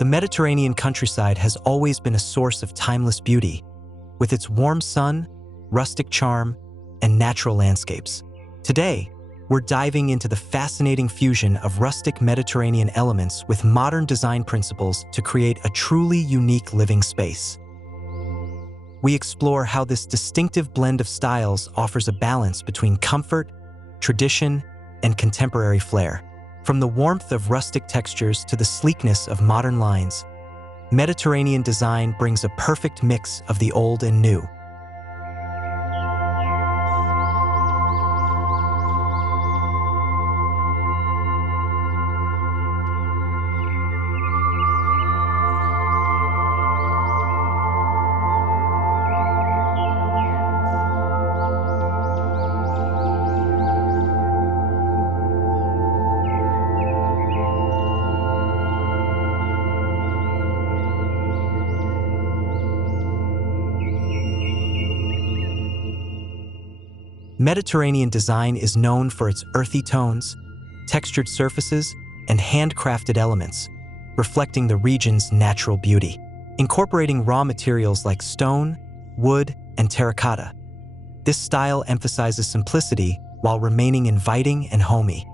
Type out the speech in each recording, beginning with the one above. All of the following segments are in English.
The Mediterranean countryside has always been a source of timeless beauty, with its warm sun, rustic charm, and natural landscapes. Today, we're diving into the fascinating fusion of rustic Mediterranean elements with modern design principles to create a truly unique living space. We explore how this distinctive blend of styles offers a balance between comfort, tradition, and contemporary flair. From the warmth of rustic textures to the sleekness of modern lines, Mediterranean design brings a perfect mix of the old and new. Mediterranean design is known for its earthy tones, textured surfaces, and handcrafted elements, reflecting the region's natural beauty. Incorporating raw materials like stone, wood, and terracotta, this style emphasizes simplicity while remaining inviting and homey.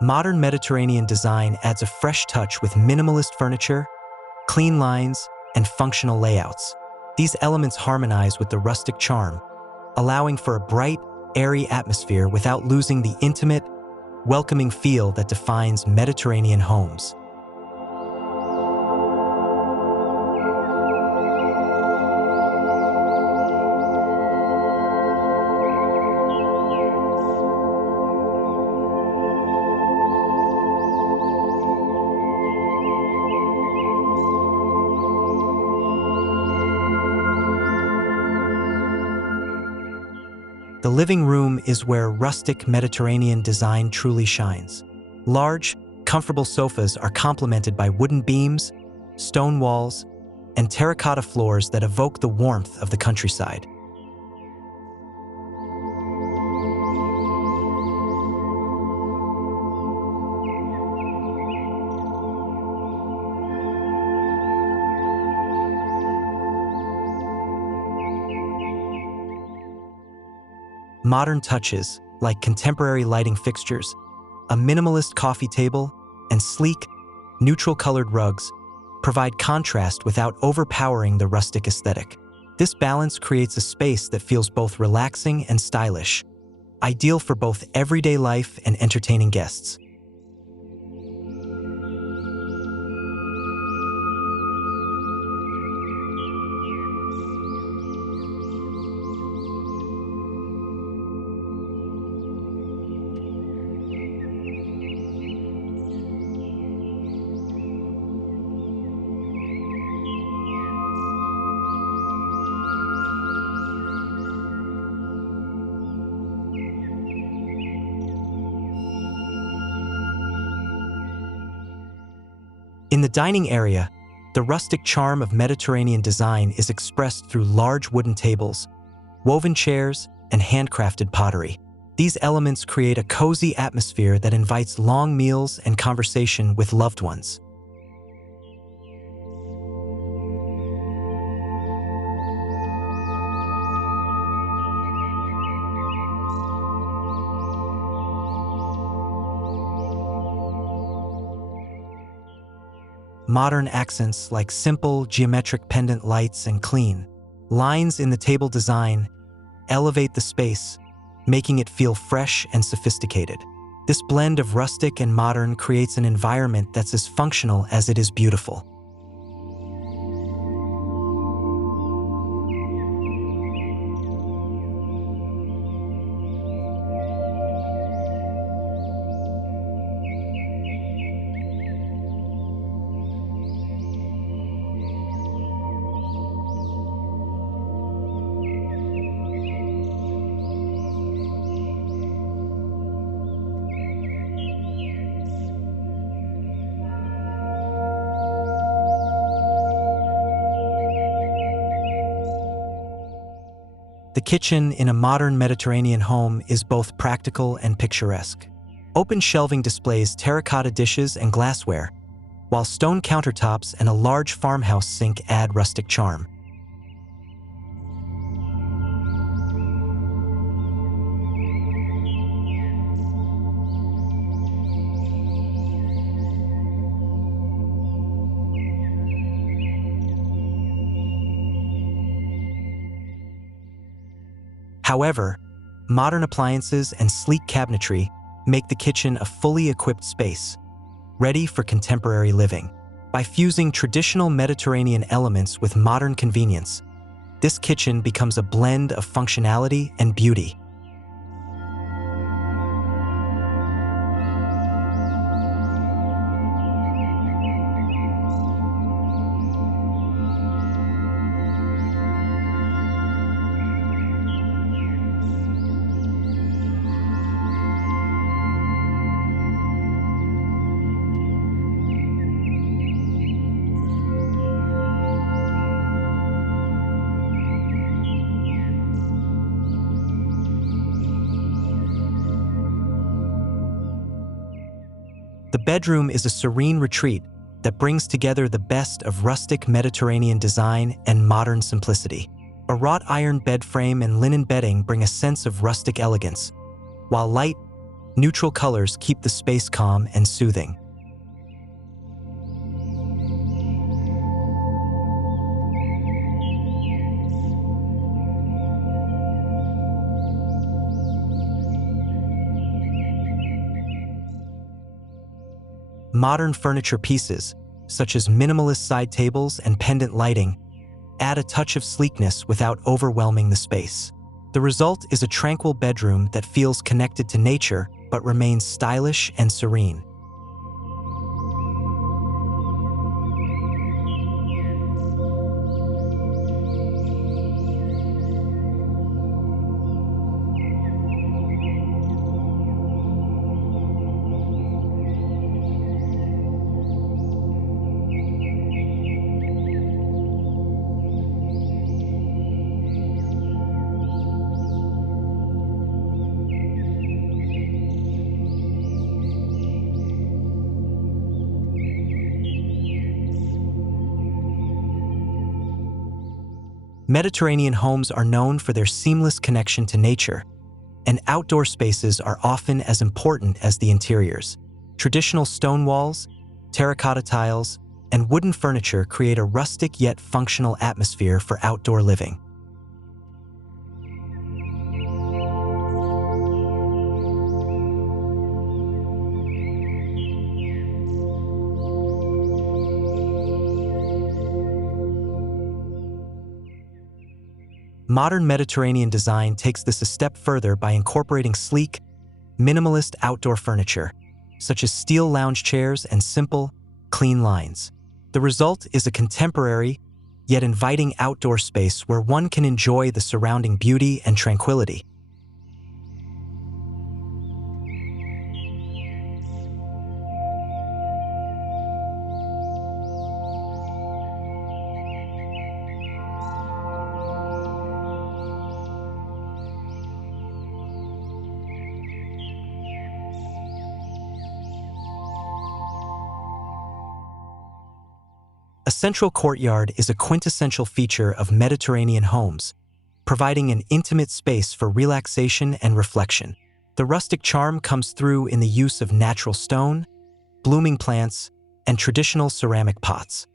Modern Mediterranean design adds a fresh touch with minimalist furniture, clean lines, and functional layouts. These elements harmonize with the rustic charm, allowing for a bright, airy atmosphere without losing the intimate, welcoming feel that defines Mediterranean homes. The living room is where rustic Mediterranean design truly shines. Large, comfortable sofas are complemented by wooden beams, stone walls, and terracotta floors that evoke the warmth of the countryside. Modern touches, like contemporary lighting fixtures, a minimalist coffee table, and sleek, neutral-colored rugs, provide contrast without overpowering the rustic aesthetic. This balance creates a space that feels both relaxing and stylish, ideal for both everyday life and entertaining guests. In the dining area, the rustic charm of Mediterranean design is expressed through large wooden tables, woven chairs, and handcrafted pottery. These elements create a cozy atmosphere that invites long meals and conversation with loved ones. Modern accents like simple, geometric pendant lights and clean lines in the table design elevate the space, making it feel fresh and sophisticated. This blend of rustic and modern creates an environment that's as functional as it is beautiful. The kitchen in a modern Mediterranean home is both practical and picturesque. Open shelving displays terracotta dishes and glassware, while stone countertops and a large farmhouse sink add rustic charm. However, modern appliances and sleek cabinetry make the kitchen a fully equipped space, ready for contemporary living. By fusing traditional Mediterranean elements with modern convenience, this kitchen becomes a blend of functionality and beauty. The bedroom is a serene retreat that brings together the best of rustic Mediterranean design and modern simplicity. A wrought iron bed frame and linen bedding bring a sense of rustic elegance, while light, neutral colors keep the space calm and soothing. Modern furniture pieces, such as minimalist side tables and pendant lighting, add a touch of sleekness without overwhelming the space. The result is a tranquil bedroom that feels connected to nature but remains stylish and serene. Mediterranean homes are known for their seamless connection to nature, and outdoor spaces are often as important as the interiors. Traditional stone walls, terracotta tiles, and wooden furniture create a rustic yet functional atmosphere for outdoor living. Modern Mediterranean design takes this a step further by incorporating sleek, minimalist outdoor furniture, such as steel lounge chairs and simple, clean lines. The result is a contemporary, yet inviting outdoor space where one can enjoy the surrounding beauty and tranquility. A central courtyard is a quintessential feature of Mediterranean homes, providing an intimate space for relaxation and reflection. The rustic charm comes through in the use of natural stone, blooming plants, and traditional ceramic pots.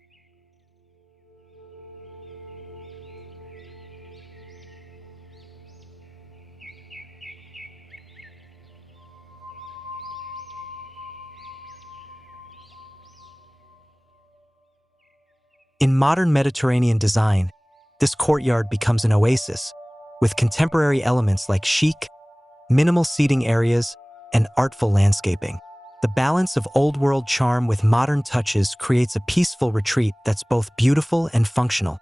In modern Mediterranean design, this courtyard becomes an oasis, with contemporary elements like chic, minimal seating areas, and artful landscaping. The balance of old-world charm with modern touches creates a peaceful retreat that's both beautiful and functional.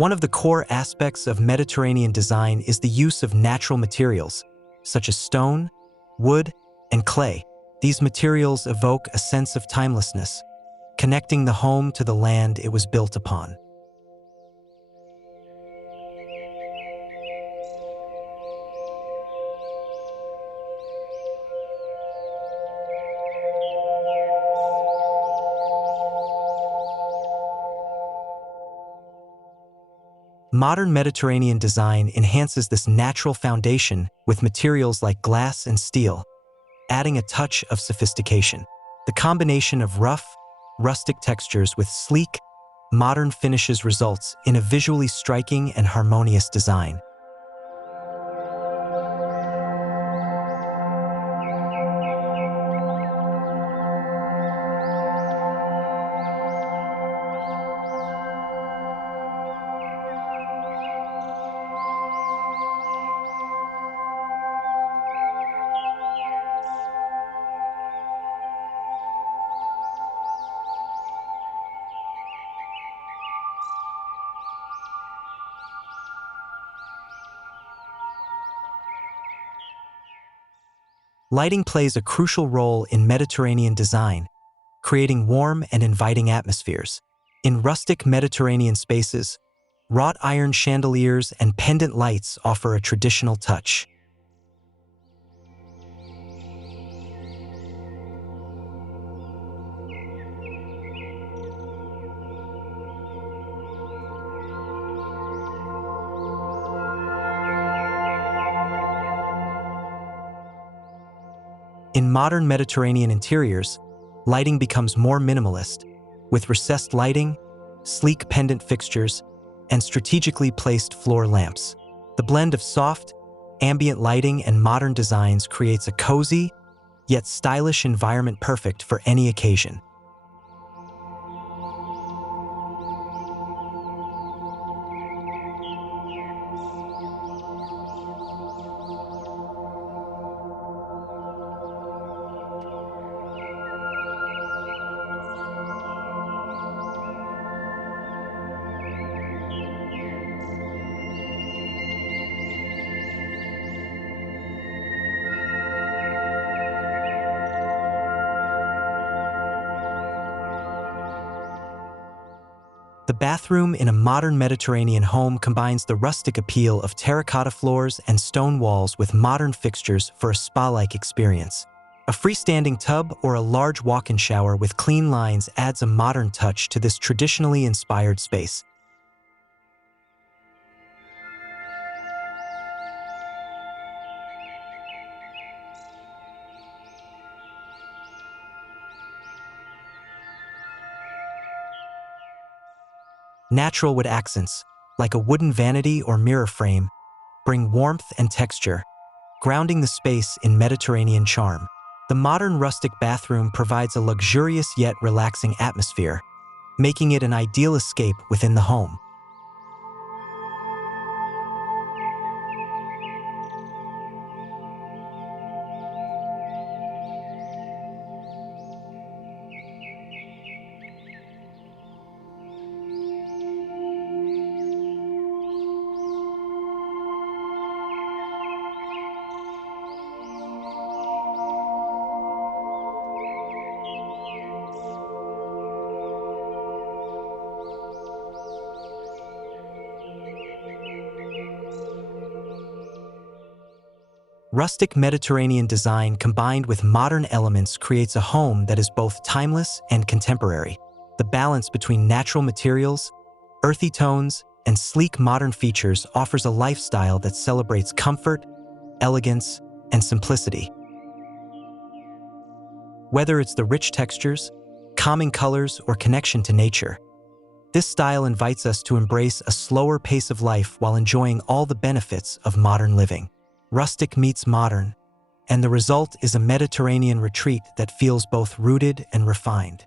One of the core aspects of Mediterranean design is the use of natural materials, such as stone, wood, and clay. These materials evoke a sense of timelessness, connecting the home to the land it was built upon. Modern Mediterranean design enhances this natural foundation with materials like glass and steel, adding a touch of sophistication. The combination of rough, rustic textures with sleek, modern finishes results in a visually striking and harmonious design. Lighting plays a crucial role in Mediterranean design, creating warm and inviting atmospheres. In rustic Mediterranean spaces, wrought iron chandeliers and pendant lights offer a traditional touch. In modern Mediterranean interiors, lighting becomes more minimalist, with recessed lighting, sleek pendant fixtures, and strategically placed floor lamps. The blend of soft, ambient lighting and modern designs creates a cozy, yet stylish environment perfect for any occasion. The bathroom in a modern Mediterranean home combines the rustic appeal of terracotta floors and stone walls with modern fixtures for a spa-like experience. A freestanding tub or a large walk-in shower with clean lines adds a modern touch to this traditionally inspired space. Natural wood accents, like a wooden vanity or mirror frame, bring warmth and texture, grounding the space in Mediterranean charm. The modern rustic bathroom provides a luxurious yet relaxing atmosphere, making it an ideal escape within the home. Rustic Mediterranean design combined with modern elements creates a home that is both timeless and contemporary. The balance between natural materials, earthy tones, and sleek modern features offers a lifestyle that celebrates comfort, elegance, and simplicity. Whether it's the rich textures, calming colors, or connection to nature, this style invites us to embrace a slower pace of life while enjoying all the benefits of modern living. Rustic meets modern, and the result is a Mediterranean retreat that feels both rooted and refined.